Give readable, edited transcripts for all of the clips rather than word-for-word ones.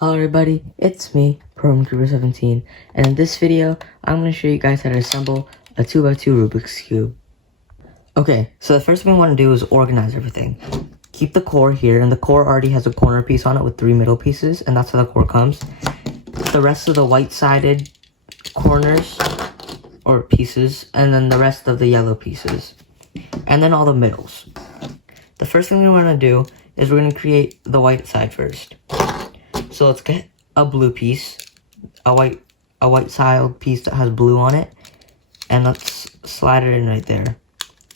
Hello everybody, it's me, ProMcCuber17, and in this video, I'm going to show you guys how to assemble a 2x2 Rubik's Cube. Okay, so the first thing we want to do is organize everything. Keep the core here, and the core already has a corner piece on it with 3 middle pieces, and that's how the core comes. Put the rest of the white-sided corners, or pieces, and then the rest of the yellow pieces. And then all the middles. The first thing we want to do is we're going to create the white side first. So let's get a blue piece, a white tiled piece that has blue on it, and let's slide it in right there.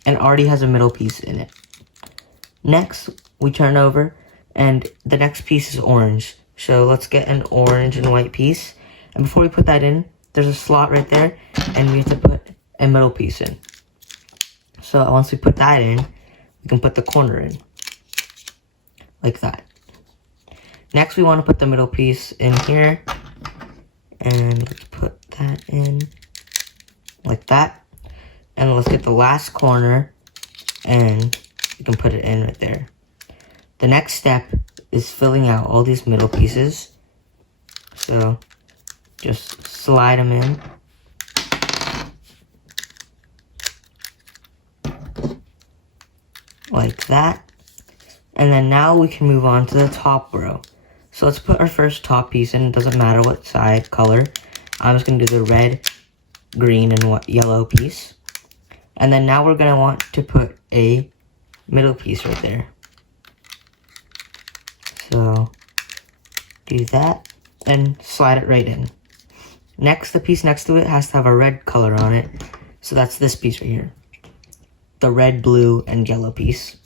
And it already has a middle piece in it. Next, we turn over, and the next piece is orange. So let's get an orange and white piece. And before we put that in, there's a slot right there, and we have to put a middle piece in. So once we put that in, we can put the corner in, like that. Next, we want to put the middle piece in here, and let's put that in like that. And let's get the last corner, and you can put it in right there. The next step is filling out all these middle pieces. So just slide them in. Like that. And then now we can move on to the top row. So let's put our first top piece in. It doesn't matter what side color. I'm just going to do the red, green, and yellow piece. And then now we're going to want to put a middle piece right there. So do that and slide it right in. Next, the piece next to it has to have a red color on it. So that's this piece right here. The red, blue, and yellow piece.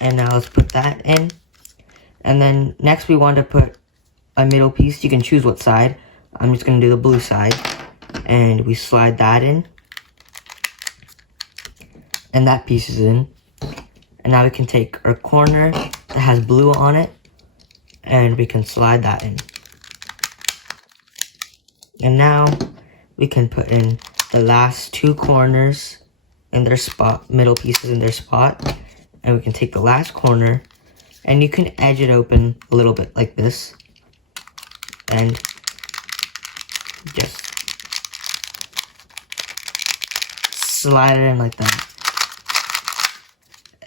And now let's put that in. And then next we want to put a middle piece. You can choose what side. I'm just going to do the blue side. And we slide that in. And that piece is in. And now we can take our corner that has blue on it. And we can slide that in. And now we can put in the last 2 corners in their spot, middle pieces in their spot. And we can take the last corner, and you can edge it open a little bit like this. And just slide it in like that.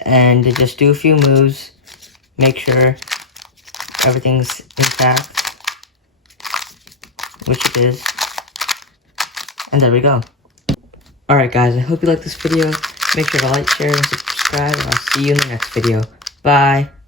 And just do a few moves. Make sure everything's intact, which it is. And there we go. Alright guys, I hope you liked this video. Make sure to like, share, and subscribe, and I'll see you in the next video. Bye!